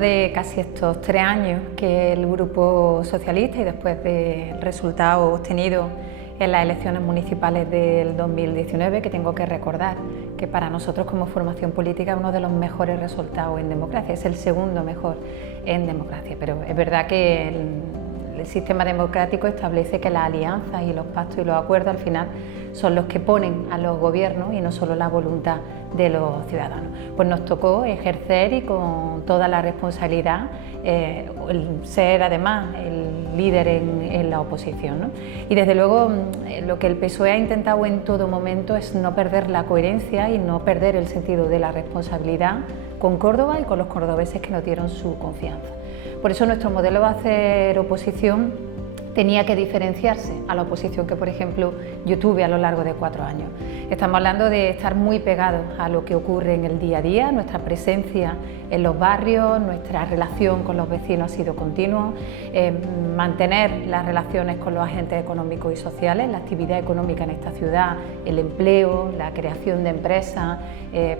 de casi estos 3 años que el Grupo Socialista, y después del resultado obtenido en las elecciones municipales del 2019, que tengo que recordar que para nosotros como formación política es uno de los mejores resultados en democracia, es el segundo mejor en democracia, pero es verdad que el sistema democrático establece que las alianzas y los pactos y los acuerdos al final son los que ponen a los gobiernos y no solo la voluntad de los ciudadanos. Pues nos tocó ejercer y con toda la responsabilidad ser además el líder en la oposición, ¿no? Y desde luego lo que el PSOE ha intentado en todo momento es no perder la coherencia y no perder el sentido de la responsabilidad con Córdoba y con los cordobeses que nos dieron su confianza. Por eso nuestro modelo de hacer oposición tenía que diferenciarse a la oposición que, por ejemplo, yo tuve a lo largo de 4 años. Estamos hablando de estar muy pegados a lo que ocurre en el día a día, nuestra presencia en los barrios, nuestra relación con los vecinos ha sido continua, mantener las relaciones con los agentes económicos y sociales, la actividad económica en esta ciudad, el empleo, la creación de empresas,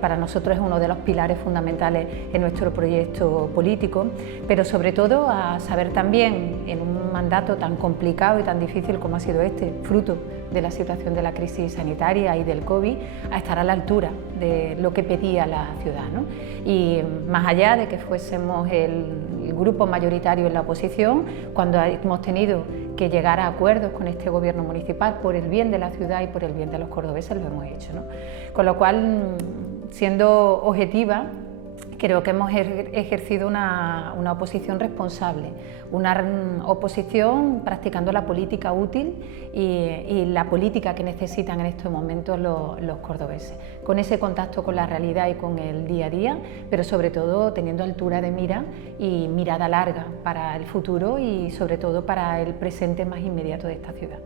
para nosotros es uno de los pilares fundamentales en nuestro proyecto político, pero sobre todo a saber también en un mandato tan complicado y tan difícil como ha sido este, fruto de la situación de la crisis sanitaria y del COVID, a estar a la altura de lo que pedía la ciudad, ¿no? Y más allá de que fuésemos el grupo mayoritario en la oposición, cuando hemos tenido que llegar a acuerdos con este gobierno municipal por el bien de la ciudad y por el bien de los cordobeses, lo hemos hecho, ¿no? Con lo cual, siendo objetiva, creo que hemos ejercido una oposición responsable, una oposición practicando la política útil y la política que necesitan en estos momentos los cordobeses, con ese contacto con la realidad y con el día a día, pero sobre todo teniendo altura de mira y mirada larga para el futuro y sobre todo para el presente más inmediato de esta ciudad.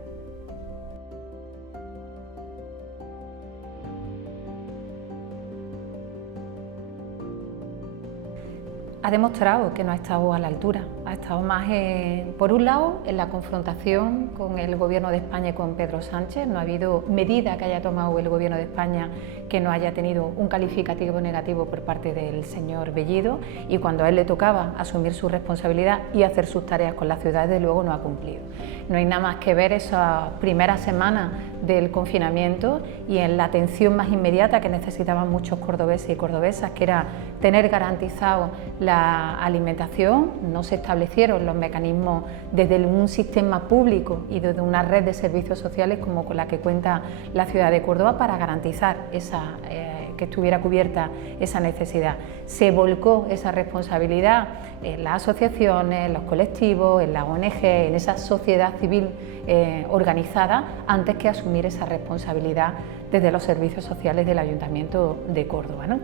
Ha demostrado que no ha estado a la altura, ha estado más, por un lado, en la confrontación con el Gobierno de España y con Pedro Sánchez. No ha habido medida que haya tomado el Gobierno de España que no haya tenido un calificativo negativo por parte del señor Bellido, y cuando a él le tocaba asumir su responsabilidad y hacer sus tareas con la ciudad, desde luego no ha cumplido. No hay nada más que ver esa primera semana del confinamiento y en la atención más inmediata que necesitaban muchos cordobeses y cordobesas, que era tener garantizado la alimentación. No se establecieron los mecanismos desde un sistema público y desde una red de servicios sociales como con la que cuenta la ciudad de Córdoba para garantizar que estuviera cubierta esa necesidad. Se volcó esa responsabilidad en las asociaciones, en los colectivos, en la ONG, en esa sociedad civil organizada, antes que asumir esa responsabilidad desde los servicios sociales del Ayuntamiento de Córdoba, ¿no?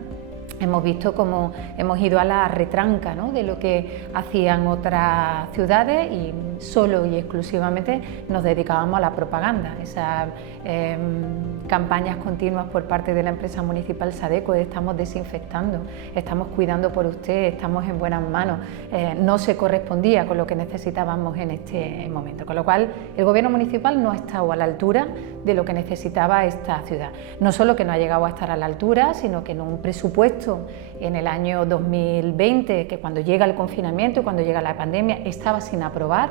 Hemos visto cómo hemos ido a la retranca, ¿no?, de lo que hacían otras ciudades y solo y exclusivamente nos dedicábamos a la propaganda. Esas campañas continuas por parte de la empresa municipal Sadeco de estamos desinfectando, estamos cuidando por usted, estamos en buenas manos, no se correspondía con lo que necesitábamos en este momento. Con lo cual el gobierno municipal no ha estado a la altura de lo que necesitaba esta ciudad. No solo que no ha llegado a estar a la altura, sino que en un presupuesto en el año 2020, que cuando llega el confinamiento, cuando llega la pandemia, estaba sin aprobar.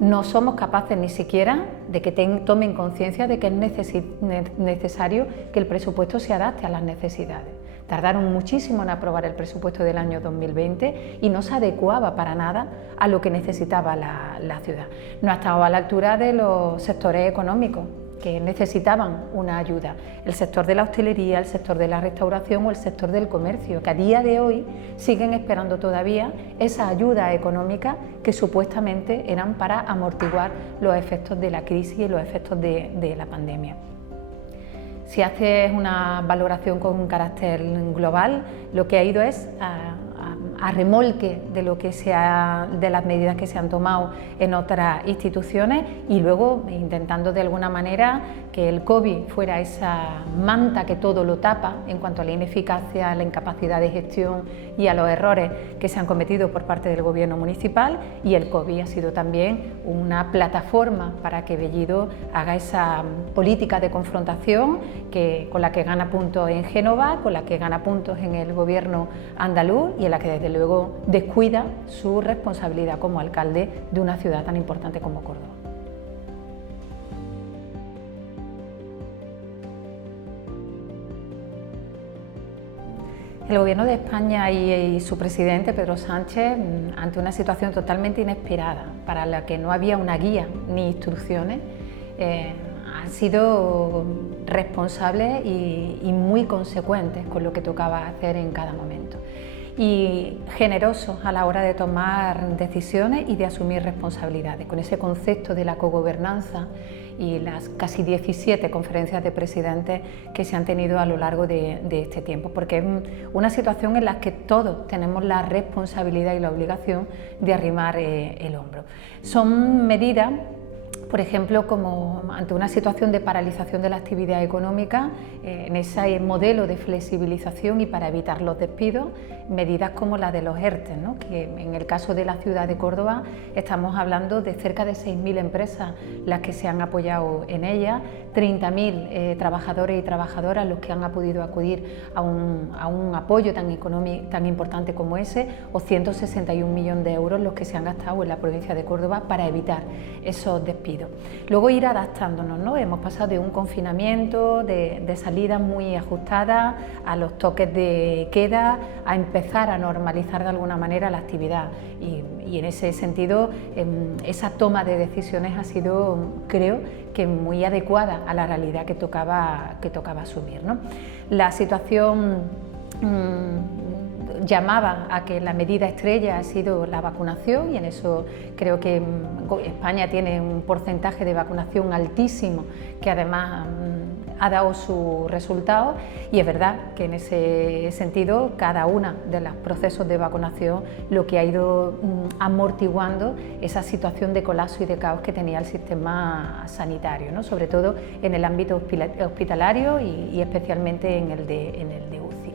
No somos capaces ni siquiera de que tomen conciencia de que es necesario que el presupuesto se adapte a las necesidades. Tardaron muchísimo en aprobar el presupuesto del año 2020 y no se adecuaba para nada a lo que necesitaba la ciudad. No ha estado a la altura de los sectores económicos que necesitaban una ayuda, el sector de la hostelería, el sector de la restauración o el sector del comercio, que a día de hoy siguen esperando todavía esa ayuda económica que supuestamente eran para amortiguar los efectos de la crisis y los efectos de la pandemia. Si haces una valoración con un carácter global, lo que ha ido es a remolque de de las medidas que se han tomado en otras instituciones y luego intentando de alguna manera que el COVID fuera esa manta que todo lo tapa en cuanto a la ineficacia, a la incapacidad de gestión y a los errores que se han cometido por parte del gobierno municipal, y el COVID ha sido también una plataforma para que Bellido haga esa política de confrontación con la que gana puntos en Génova, con la que gana puntos en el gobierno andaluz y en la que desde desde luego descuida su responsabilidad como alcalde de una ciudad tan importante como Córdoba. El Gobierno de España y su presidente, Pedro Sánchez, ante una situación totalmente inesperada, para la que no había una guía ni instrucciones, han sido responsables y muy consecuentes con lo que tocaba hacer en cada momento. Y generosos a la hora de tomar decisiones y de asumir responsabilidades, con ese concepto de la cogobernanza y las casi 17 conferencias de presidentes que se han tenido a lo largo de este tiempo, porque es una situación en la que todos tenemos la responsabilidad y la obligación de arrimar el hombro. Son medidas, por ejemplo, como ante una situación de paralización de la actividad económica, en ese modelo de flexibilización y para evitar los despidos, medidas como la de los ERTE, ¿no? Que en el caso de la ciudad de Córdoba estamos hablando de cerca de 6.000 empresas las que se han apoyado en ella, 30.000 trabajadores y trabajadoras los que han podido acudir a un apoyo tan importante como ese, o 161 millones de euros los que se han gastado en la provincia de Córdoba para evitar esos despidos. Luego ir adaptándonos, ¿no? Hemos pasado de un confinamiento, de salidas muy ajustadas a los toques de queda, a empezar a normalizar de alguna manera la actividad y en ese sentido esa toma de decisiones ha sido, creo, que muy adecuada a la realidad que tocaba asumir, ¿no? La situación llamaba a que la medida estrella ha sido la vacunación y en eso creo que España tiene un porcentaje de vacunación altísimo que además ha dado sus resultados y es verdad que en ese sentido cada uno de los procesos de vacunación lo que ha ido amortiguando esa situación de colapso y de caos que tenía el sistema sanitario, ¿no? Sobre todo en el ámbito hospitalario y especialmente en el de UCI.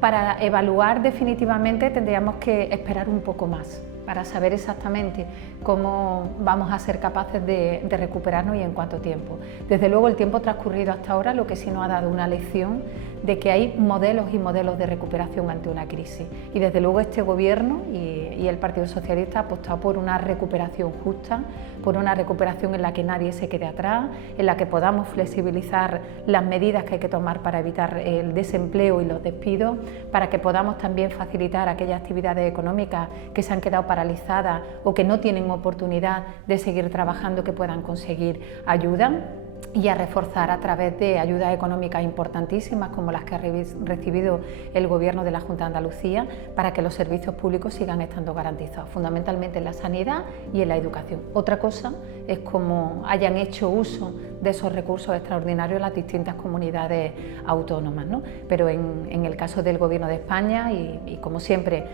Para evaluar definitivamente tendríamos que esperar un poco más para saber exactamente cómo vamos a ser capaces de recuperarnos y en cuánto tiempo. Desde luego el tiempo transcurrido hasta ahora lo que sí nos ha dado una lección de que hay modelos y modelos de recuperación ante una crisis y desde luego este Gobierno y el Partido Socialista ha apostado por una recuperación justa, por una recuperación en la que nadie se quede atrás, en la que podamos flexibilizar las medidas que hay que tomar para evitar el desempleo y los despidos, para que podamos también facilitar aquellas actividades económicas que se han quedado paralizadas o que no tienen oportunidad de seguir trabajando, que puedan conseguir ayuda, y a reforzar a través de ayudas económicas importantísimas como las que ha recibido el Gobierno de la Junta de Andalucía para que los servicios públicos sigan estando garantizados, fundamentalmente en la sanidad y en la educación. Otra cosa es cómo hayan hecho uso de esos recursos extraordinarios las distintas comunidades autónomas, ¿no? Pero en el caso del Gobierno de España y como siempre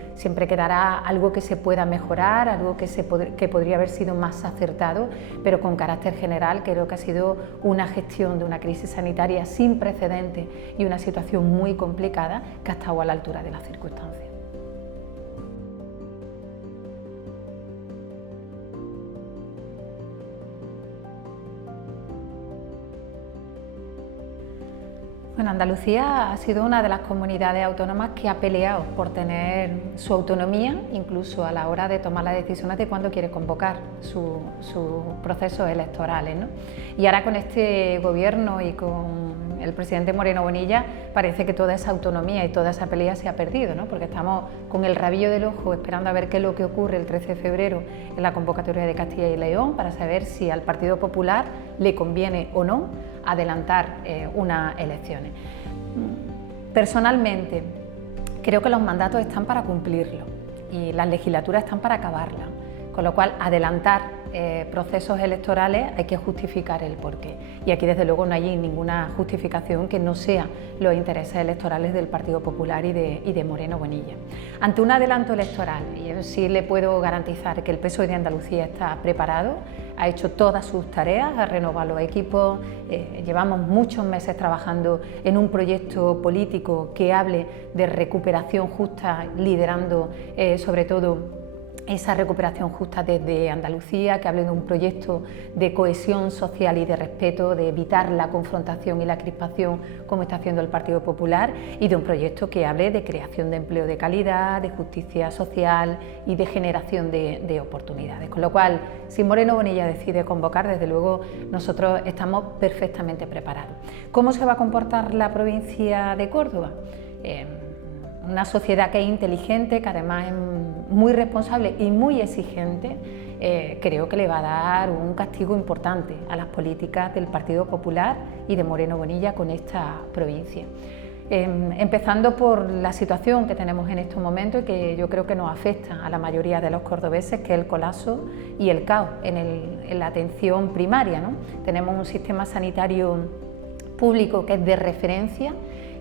quedará algo que se pueda mejorar, algo que podría haber sido más acertado, pero con carácter general creo que ha sido una gestión de una crisis sanitaria sin precedentes y una situación muy complicada que ha estado a la altura de las circunstancias. Bueno, Andalucía ha sido una de las comunidades autónomas que ha peleado por tener su autonomía, incluso a la hora de tomar las decisiones de cuándo quiere convocar sus procesos electorales, ¿no? Y ahora con este Gobierno y con el presidente Moreno Bonilla parece que toda esa autonomía y toda esa pelea se ha perdido, ¿no? Porque estamos con el rabillo del ojo esperando a ver qué es lo que ocurre el 13 de febrero en la convocatoria de Castilla y León para saber si al Partido Popular le conviene o no adelantar unas elecciones. Personalmente, creo que los mandatos están para cumplirlos y las legislaturas están para acabarlas, con lo cual adelantar procesos electorales hay que justificar el porqué. Y aquí desde luego no hay ninguna justificación que no sea los intereses electorales del Partido Popular y de Moreno Bonilla. Ante un adelanto electoral, yo sí le puedo garantizar que el PSOE de Andalucía está preparado, ha hecho todas sus tareas, ha renovado los equipos, llevamos muchos meses trabajando en un proyecto político que hable de recuperación justa, liderando sobre todo esa recuperación justa desde Andalucía, que hable de un proyecto de cohesión social y de respeto, de evitar la confrontación y la crispación como está haciendo el Partido Popular, y de un proyecto que hable de creación de empleo de calidad, de justicia social y de generación de oportunidades. Con lo cual, si Moreno Bonilla decide convocar, desde luego nosotros estamos perfectamente preparados. ¿Cómo se va a comportar la provincia de Córdoba? Una sociedad que es inteligente, que además es muy responsable y muy exigente, creo que le va a dar un castigo importante a las políticas del Partido Popular y de Moreno Bonilla con esta provincia. Empezando por la situación que tenemos en estos momentos y que yo creo que nos afecta a la mayoría de los cordobeses, que es el colapso y el caos en la atención primaria, ¿no? Tenemos un sistema sanitario público que es de referencia,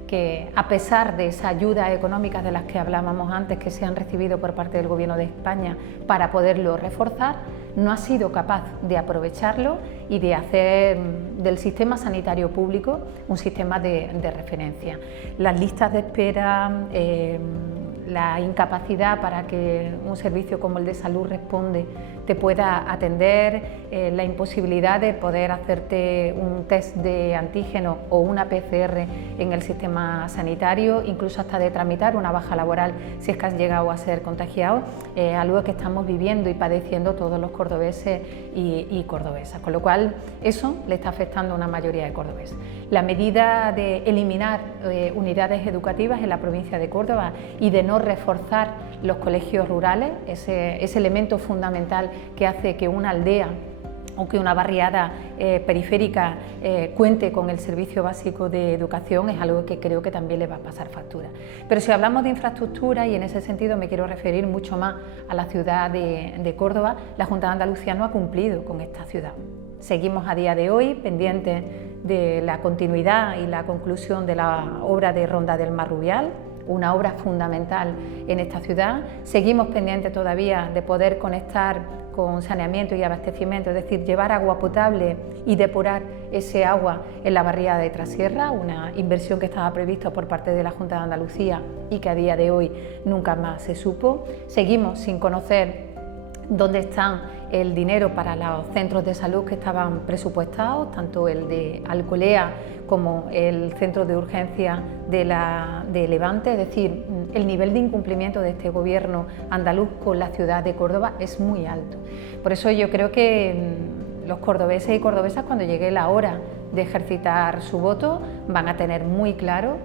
que a pesar de esas ayudas económicas de las que hablábamos antes que se han recibido por parte del Gobierno de España para poderlo reforzar, no ha sido capaz de aprovecharlo y de hacer del sistema sanitario público un sistema de referencia. Las listas de espera, la incapacidad para que un servicio como el de salud Responde te pueda atender, la imposibilidad de poder hacerte un test de antígeno o una PCR en el sistema sanitario, incluso hasta de tramitar una baja laboral si es que has llegado a ser contagiado, algo que estamos viviendo y padeciendo todos los cordobeses y cordobesas, con lo cual eso le está afectando a una mayoría de cordobeses. La medida de eliminar unidades educativas en la provincia de Córdoba y de no reforzar los colegios rurales, ese elemento fundamental que hace que una aldea o que una barriada periférica cuente con el servicio básico de educación, es algo que creo que también le va a pasar factura. Pero si hablamos de infraestructura, y en ese sentido me quiero referir mucho más a la ciudad de Córdoba, la Junta de Andalucía no ha cumplido con esta ciudad. Seguimos a día de hoy pendientes de la continuidad y la conclusión de la obra de Ronda del Marrubial, una obra fundamental en esta ciudad. Seguimos pendientes todavía de poder conectar con saneamiento y abastecimiento, es decir, llevar agua potable y depurar ese agua en la barriada de Trasierra, una inversión que estaba prevista por parte de la Junta de Andalucía y que a día de hoy nunca más se supo. Seguimos sin conocer dónde están el dinero para los centros de salud que estaban presupuestados, tanto el de Alcolea como el centro de urgencia de Levante, es decir, el nivel de incumplimiento de este gobierno andaluz con la ciudad de Córdoba es muy alto. Por eso yo creo que los cordobeses y cordobesas, cuando llegue la hora de ejercitar su voto, van a tener muy claro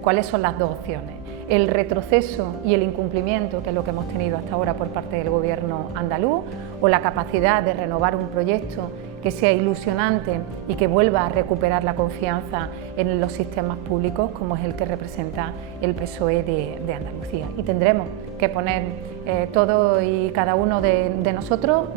cuáles son las dos opciones: el retroceso y el incumplimiento, que es lo que hemos tenido hasta ahora por parte del gobierno andaluz, o la capacidad de renovar un proyecto que sea ilusionante y que vuelva a recuperar la confianza en los sistemas públicos, como es el que representa el PSOE de Andalucía. Y tendremos que poner todo y cada uno de nosotros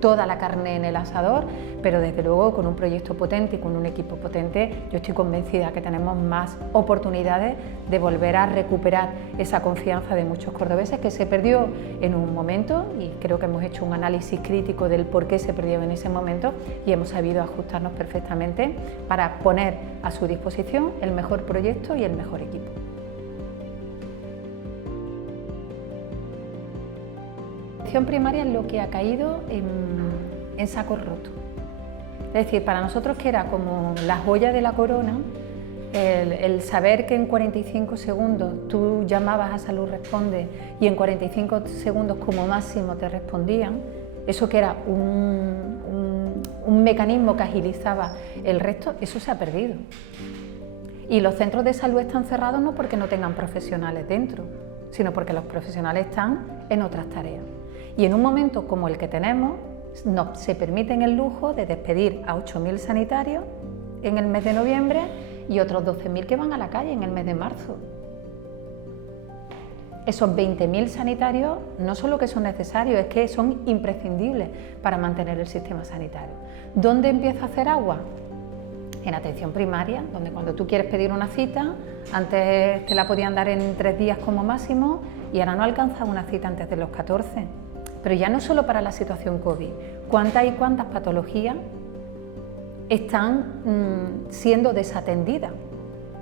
toda la carne en el asador, pero desde luego con un proyecto potente y con un equipo potente, yo estoy convencida que tenemos más oportunidades de volver a recuperar esa confianza de muchos cordobeses que se perdió en un momento, y creo que hemos hecho un análisis crítico del por qué se perdió en ese momento y hemos sabido ajustarnos perfectamente para poner a su disposición el mejor proyecto y el mejor equipo. La atención primaria es lo que ha caído en saco roto. Es decir, para nosotros, que era como la joya de la corona, el saber que en 45 segundos tú llamabas a Salud Responde y en 45 segundos como máximo te respondían, eso que era un mecanismo que agilizaba el resto, eso se ha perdido. Y los centros de salud están cerrados no porque no tengan profesionales dentro, sino porque los profesionales están en otras tareas. Y en un momento como el que tenemos, se permiten el lujo de despedir a 8.000 sanitarios en el mes de noviembre y otros 12.000 que van a la calle en el mes de marzo. Esos 20.000 sanitarios no solo que son necesarios, es que son imprescindibles para mantener el sistema sanitario. ¿Dónde empieza a hacer agua? En atención primaria, donde cuando tú quieres pedir una cita, antes te la podían dar en 3 días como máximo y ahora no alcanzas una cita antes de los 14. Pero ya no solo para la situación COVID, ¿cuántas y cuántas patologías están siendo desatendidas?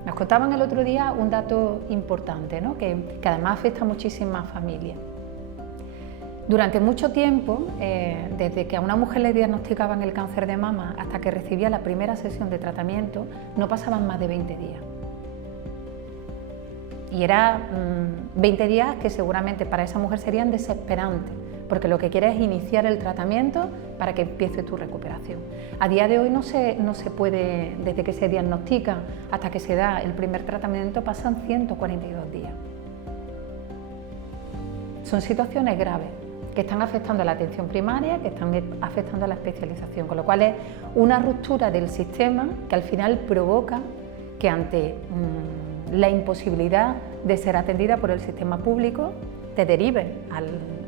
Nos contaban el otro día un dato importante, ¿no? que además afecta a muchísimas familias. Durante mucho tiempo, desde que a una mujer le diagnosticaban el cáncer de mama hasta que recibía la primera sesión de tratamiento, no pasaban más de 20 días. Y era 20 días que seguramente para esa mujer serían desesperantes, porque lo que quiere es iniciar el tratamiento para que empiece tu recuperación. A día de hoy no se puede, desde que se diagnostica hasta que se da el primer tratamiento, pasan 142 días. Son situaciones graves que están afectando a la atención primaria, que están afectando a la especialización, con lo cual es una ruptura del sistema que al final provoca que ante la imposibilidad de ser atendida por el sistema público, te derive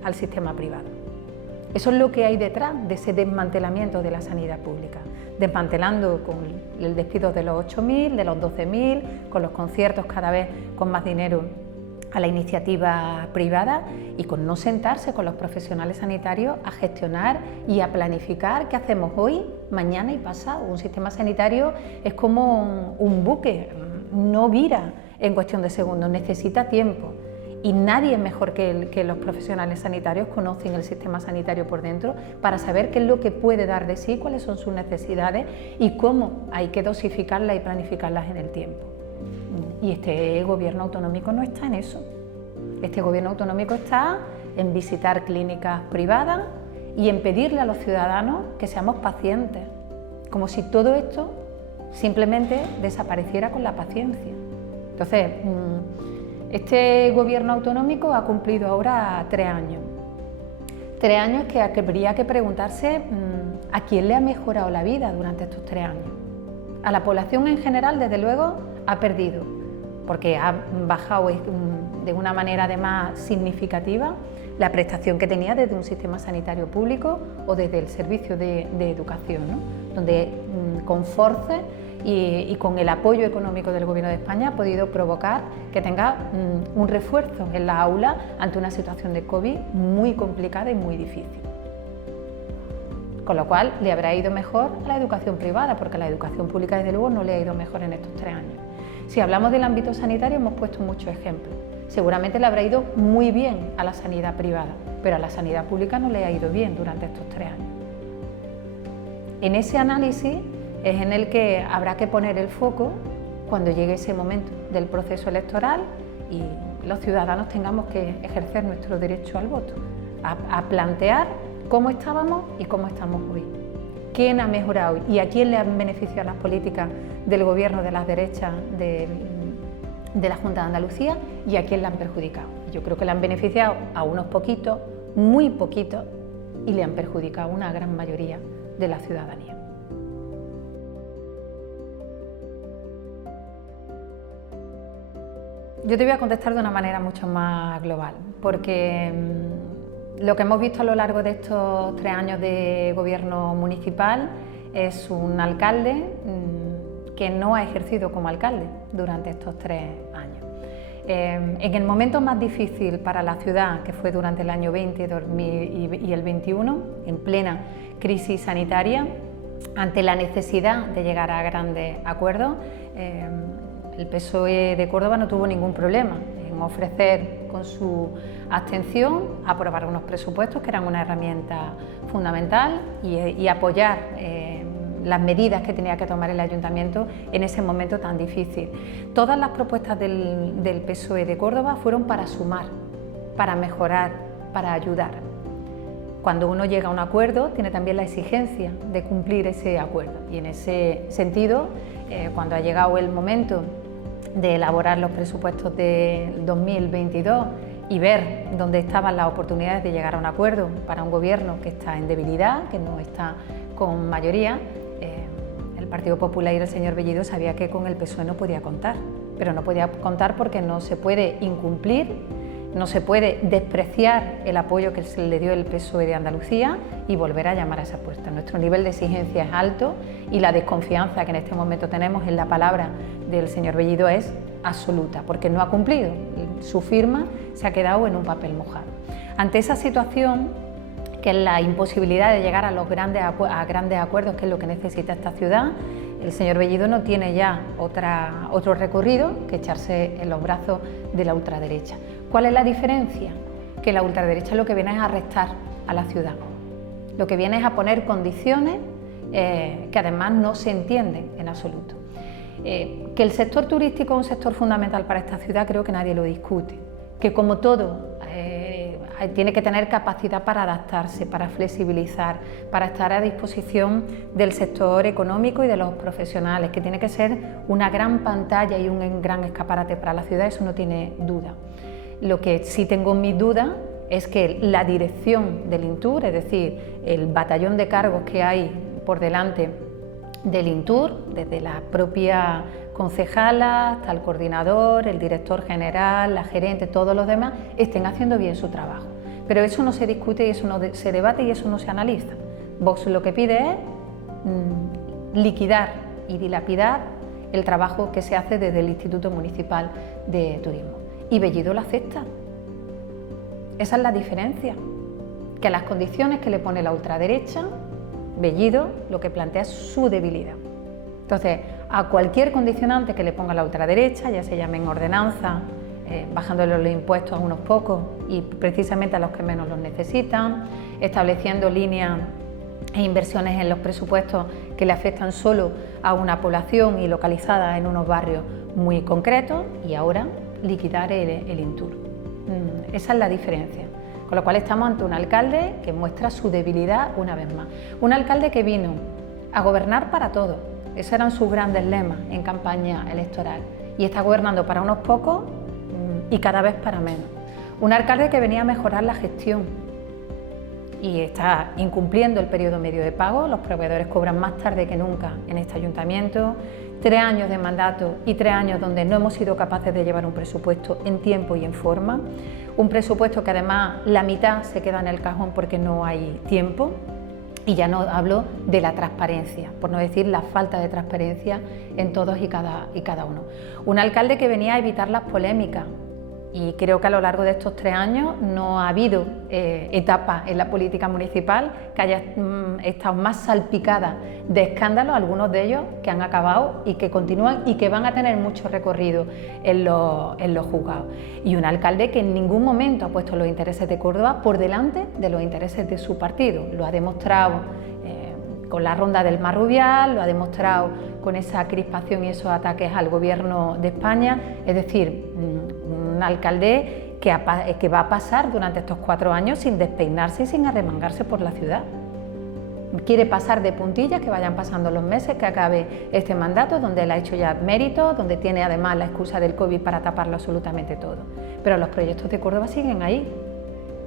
al sistema privado. Eso es lo que hay detrás de ese desmantelamiento de la sanidad pública, desmantelando con el despido de los 8.000, de los 12.000, con los conciertos cada vez con más dinero a la iniciativa privada y con no sentarse con los profesionales sanitarios a gestionar y a planificar qué hacemos hoy, mañana y pasado. Un sistema sanitario es como un buque, no vira en cuestión de segundos, necesita tiempo. Y nadie mejor que los profesionales sanitarios conocen el sistema sanitario por dentro para saber qué es lo que puede dar de sí, cuáles son sus necesidades y cómo hay que dosificarlas y planificarlas en el tiempo. Y este gobierno autonómico no está en eso. Este gobierno autonómico está en visitar clínicas privadas y en pedirle a los ciudadanos que seamos pacientes, como si todo esto simplemente desapareciera con la paciencia. Entonces, este gobierno autonómico ha cumplido ahora 3 años. 3 años que habría que preguntarse a quién le ha mejorado la vida durante estos 3 años. A la población en general, desde luego, ha perdido, porque ha bajado de una manera además significativa la prestación que tenía desde un sistema sanitario público o desde el servicio de educación, ¿no? Donde con force y con el apoyo económico del Gobierno de España ha podido provocar que tenga un refuerzo en la aula ante una situación de COVID muy complicada y muy difícil. Con lo cual le habrá ido mejor a la educación privada, porque a la educación pública desde luego no le ha ido mejor en estos 3 años. Si hablamos del ámbito sanitario hemos puesto muchos ejemplos. Seguramente le habrá ido muy bien a la sanidad privada, pero a la sanidad pública no le ha ido bien durante estos 3 años. En ese análisis es en el que habrá que poner el foco cuando llegue ese momento del proceso electoral y los ciudadanos tengamos que ejercer nuestro derecho al voto, a plantear cómo estábamos y cómo estamos hoy. ¿Quién ha mejorado y a quién le han beneficiado las políticas del gobierno de las derechas de la Junta de Andalucía y a quién le han perjudicado? Yo creo que le han beneficiado a unos poquitos, muy poquitos, y le han perjudicado a una gran mayoría de la ciudadanía. Yo te voy a contestar de una manera mucho más global, porque lo que hemos visto a lo largo de estos 3 años de gobierno municipal es un alcalde que no ha ejercido como alcalde durante estos 3 años. En el momento más difícil para la ciudad, que fue durante el año 20 y el 21, en plena crisis sanitaria, ante la necesidad de llegar a grandes acuerdos, el PSOE de Córdoba no tuvo ningún problema en ofrecer con su abstención aprobar unos presupuestos que eran una herramienta fundamental y apoyar las medidas que tenía que tomar el ayuntamiento en ese momento tan difícil. Todas las propuestas del PSOE de Córdoba fueron para sumar, para mejorar, para ayudar. Cuando uno llega a un acuerdo, tiene también la exigencia de cumplir ese acuerdo. Y en ese sentido, cuando ha llegado el momento de elaborar los presupuestos del 2022 y ver dónde estaban las oportunidades de llegar a un acuerdo para un gobierno que está en debilidad, que no está con mayoría, el Partido Popular y el señor Bellido sabía que con el PSOE no podía contar, pero no podía contar porque no se puede incumplir, no se puede despreciar el apoyo que se le dio el PSOE de Andalucía y volver a llamar a esa puerta. Nuestro nivel de exigencia es alto y la desconfianza que en este momento tenemos en la palabra del señor Bellido es absoluta, porque no ha cumplido. Su firma se ha quedado en un papel mojado. Ante esa situación, que es la imposibilidad de llegar a grandes acuerdos, que es lo que necesita esta ciudad, el señor Bellido no tiene ya otro recorrido que echarse en los brazos de la ultraderecha. ¿Cuál es la diferencia? que la ultraderecha lo que viene es a restar a la ciudad. Lo que viene es a poner condiciones que además no se entienden en absoluto. Que el sector turístico es un sector fundamental para esta ciudad, creo que nadie lo discute. Que como todo, tiene que tener capacidad para adaptarse, para flexibilizar, para estar a disposición del sector económico y de los profesionales, que tiene que ser una gran pantalla y un gran escaparate para la ciudad, eso no tiene duda. Lo que sí tengo mis dudas es que la dirección del INTUR, es decir, el batallón de cargos que hay por delante del INTUR, desde la propia concejala hasta el coordinador, el director general, la gerente, todos los demás, estén haciendo bien su trabajo. Pero eso no se discute y eso no se debate y eso no se analiza. Vox lo que pide es liquidar y dilapidar el trabajo que se hace desde el Instituto Municipal de Turismo. Y Bellido lo acepta. Esa es la diferencia, que las condiciones que le pone la ultraderecha, Bellido lo que plantea es su debilidad. Entonces, a cualquier condicionante que le ponga la ultraderecha, ya se llamen ordenanza, bajándole los impuestos a unos pocos y precisamente a los que menos los necesitan, estableciendo líneas e inversiones en los presupuestos que le afectan solo a una población y localizada en unos barrios muy concretos, y ahora liquidar el INTUR. Esa es la diferencia. Con lo cual estamos ante un alcalde que muestra su debilidad una vez más. Un alcalde que vino a gobernar para todos. Esos eran sus grandes lemas en campaña electoral. Y está gobernando para unos pocos y cada vez para menos. Un alcalde que venía a mejorar la gestión y está incumpliendo el periodo medio de pago. Los proveedores cobran más tarde que nunca en este ayuntamiento. 3 años de mandato y 3 años donde no hemos sido capaces de llevar un presupuesto en tiempo y en forma. Un presupuesto que además la mitad se queda en el cajón porque no hay tiempo. Y ya no hablo de la transparencia, por no decir la falta de transparencia en todos y cada uno. Un alcalde que venía a evitar las polémicas, y creo que a lo largo de estos 3 años no ha habido etapa en la política municipal que haya estado más salpicada de escándalos, algunos de ellos que han acabado y que continúan y que van a tener mucho recorrido en los juzgados. Y un alcalde que en ningún momento ha puesto los intereses de Córdoba por delante de los intereses de su partido. Lo ha demostrado con la ronda del Marrubial, lo ha demostrado con esa crispación y esos ataques al Gobierno de España, es decir, un alcalde que va a pasar durante estos 4 años sin despeinarse y sin arremangarse por la ciudad. Quiere pasar de puntillas, que vayan pasando los meses, que acabe este mandato, donde él ha hecho ya méritos, donde tiene además la excusa del COVID para taparlo absolutamente todo. Pero los proyectos de Córdoba siguen ahí.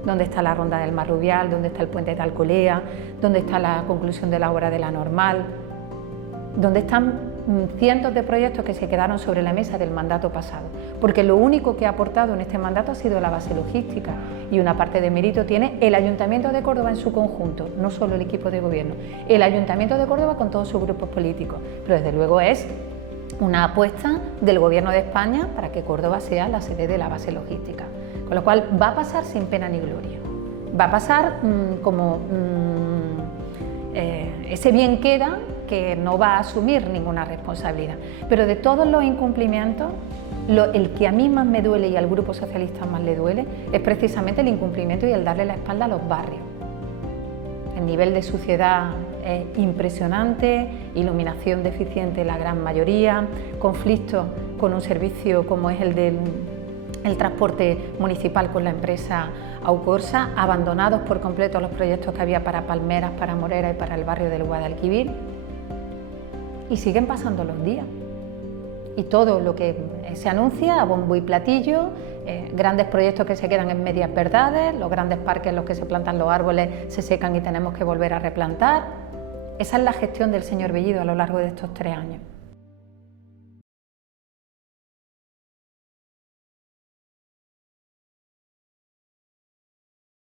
¿Dónde está la ronda del Marrubial? ¿Dónde está el puente de Alcolea? ¿Dónde está la conclusión de la obra de la Normal? ¿Dónde están cientos de proyectos que se quedaron sobre la mesa del mandato pasado? Porque lo único que ha aportado en este mandato ha sido la base logística, y una parte de mérito tiene el Ayuntamiento de Córdoba en su conjunto, no solo el equipo de gobierno, el Ayuntamiento de Córdoba con todos sus grupos políticos, pero desde luego es una apuesta del Gobierno de España para que Córdoba sea la sede de la base logística. Con lo cual va a pasar sin pena ni gloria. Va a pasar como ese bien queda, que no va a asumir ninguna responsabilidad. Pero de todos los incumplimientos, el que a mí más me duele y al Grupo Socialista más le duele es precisamente el incumplimiento y el darle la espalda a los barrios. El nivel de suciedad es impresionante, iluminación deficiente la gran mayoría, conflictos con un servicio como es el del transporte municipal con la empresa Aucorsa, abandonados por completo los proyectos que había para Palmeras, para Morera y para el barrio del Guadalquivir, y siguen pasando los días. Y todo lo que se anuncia a bombo y platillo, grandes proyectos que se quedan en medias verdades, los grandes parques en los que se plantan los árboles se secan y tenemos que volver a replantar. Esa es la gestión del señor Bellido a lo largo de estos 3 años.